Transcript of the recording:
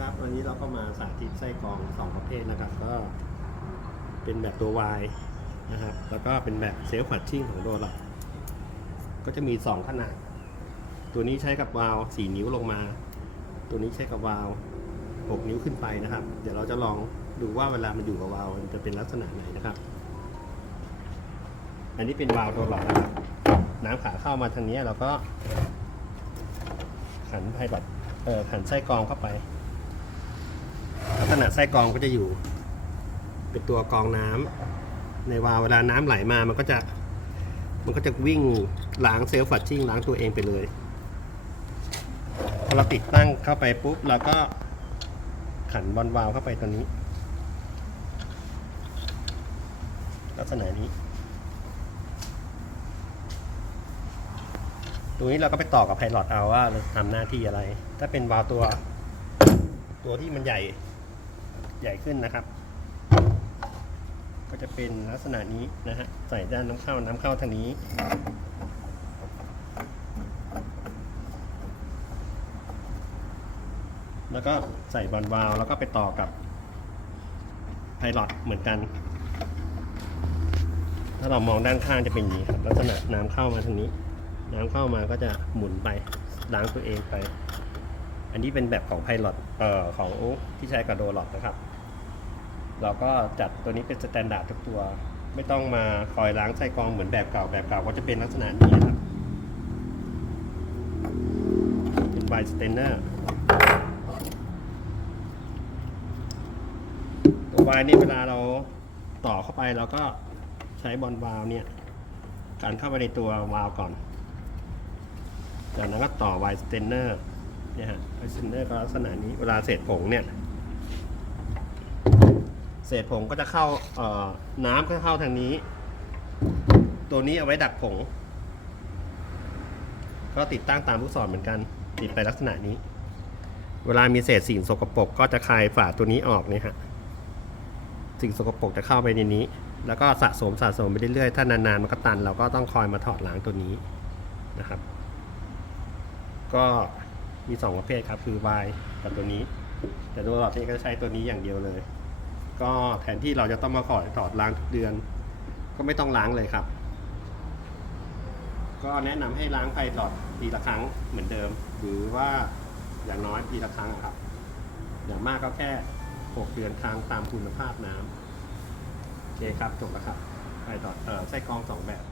ครับ วันนี้เราก็มาสาธิตไส้กรองสองประเภทนะครับ ก็เป็นแบบตัว Y นะครับ แล้วก็เป็นแบบเซลฟ์ฟัดชิ่งของโดลักก็จะมี2ขนาด ตัวนี้ใช้กับวาล์ว4นิ้วลงมา ตัวนี้ใช้กับวาล์ว6นิ้วขึ้นไปนะครับ เดี๋ยวเราจะลองดูว่าเวลามันอยู่กับวาล์วมันจะเป็นลักษณะไหนนะครับ อันนี้เป็นวาล์วโดลักนะครับ น้ำขาเข้ามาทางนี้เราก็ขันไพลอตเอ่อขันไส้กรองเข้าไป ลักษณะไส้กรองก็จะอยู่ เป็นตัวกรองน้ำในวาล์วเวลาน้ำไหลมามันก็จะ มันก็จะวิ่งล้างเซลล์ฟัดชิ่งล้างตัวเองไปเลยพอเราติดตั้งเข้าไปปุ๊บเราก็ขันบอลวาล์วเข้าไปตัวนี้ ลักษณะนี้ตรงนี้เราก็ไปต่อกับไพลอตเอาว่าเราทำหน้าที่อะไร ถ้าเป็นวาล์วตัว ตัวที่มันใหญ่ ใหญ่ขึ้นนะครับ ก็จะเป็นลักษณะนี้นะฮะใส่ด้านน้ำเข้าน้ำเข้าทางนี้ แล้วก็ใส่บอลวาล์วแล้วก็ไปต่อกับไพลอตเหมือนกัน ถ้าเรามองด้านข้างจะเป็นอย่างนี้ครับ ลักษณะน้ำเข้ามาทางนี้ น้ำเข้ามาก็จะหมุนไปล้างตัวเองไปอันนี้เป็นแบบของไพลอตเอ่อของที่ใช้กับโดลอตนะครับ เราก็จัดตัวนี้เป็นสแตนดาร์ดทุกตัว ไม่ต้องมาคอยล้างไส้กรองเหมือนแบบเก่าแบบเก่าก็จะเป็นลักษณะนี้ครับเป็นไวสเตนเนอร์ตัวไวนี่เวลาเราต่อเข้าไปเราก็ใช้บอลวาล์วเนี่ยการเข้าไปในตัววาล์วก่อน จากนั้นก็ต่อไวสเตนเนอร์เนี่ยฮะไวสเตนเนอร์ก็ลักษณะนี้เวลาเศษผงเนี่ย ษผงก็จะเข้าเอ่อน้ำก็เข้าทางนี้ ตัวนี้เอาไว้ดักผง ก็ติดตั้งตามลูกศรเหมือนกัน ติดไปลักษณะนี้ เวลามีเศษสิ่งสกปรกก็จะคลายฝาตัวนี้ออกเนี่ยฮะสิ่งสกปรกจะเข้าไปในนี้ แล้วก็สะสมสะสมไปเรื่อยๆถ้านานๆมันก็ตัน เราก็ต้องคอยมาถอดล้างตัวนี้นะครับ ก็มี 2 ประเภทครับคือ Y กับตัวนี้ แต่ตัวหลอดนี่ก็ใช้ตัวนี้อย่างเดียวเลย ก็แทนที่เราจะต้องมาขอถอดล้างทุกเดือน ก็ไม่ต้องล้างเลยครับ ก็แนะนำให้ล้างไฟหลอดปีละครั้งเหมือนเดิม หรือว่าอย่างน้อยปีละครั้งครับ อย่างมากก็แค่ 6 เดือนครั้งตามคุณภาพน้ำโอเคครับจบแล้วครับไฟหลอดเออไส้กรองสองแบบ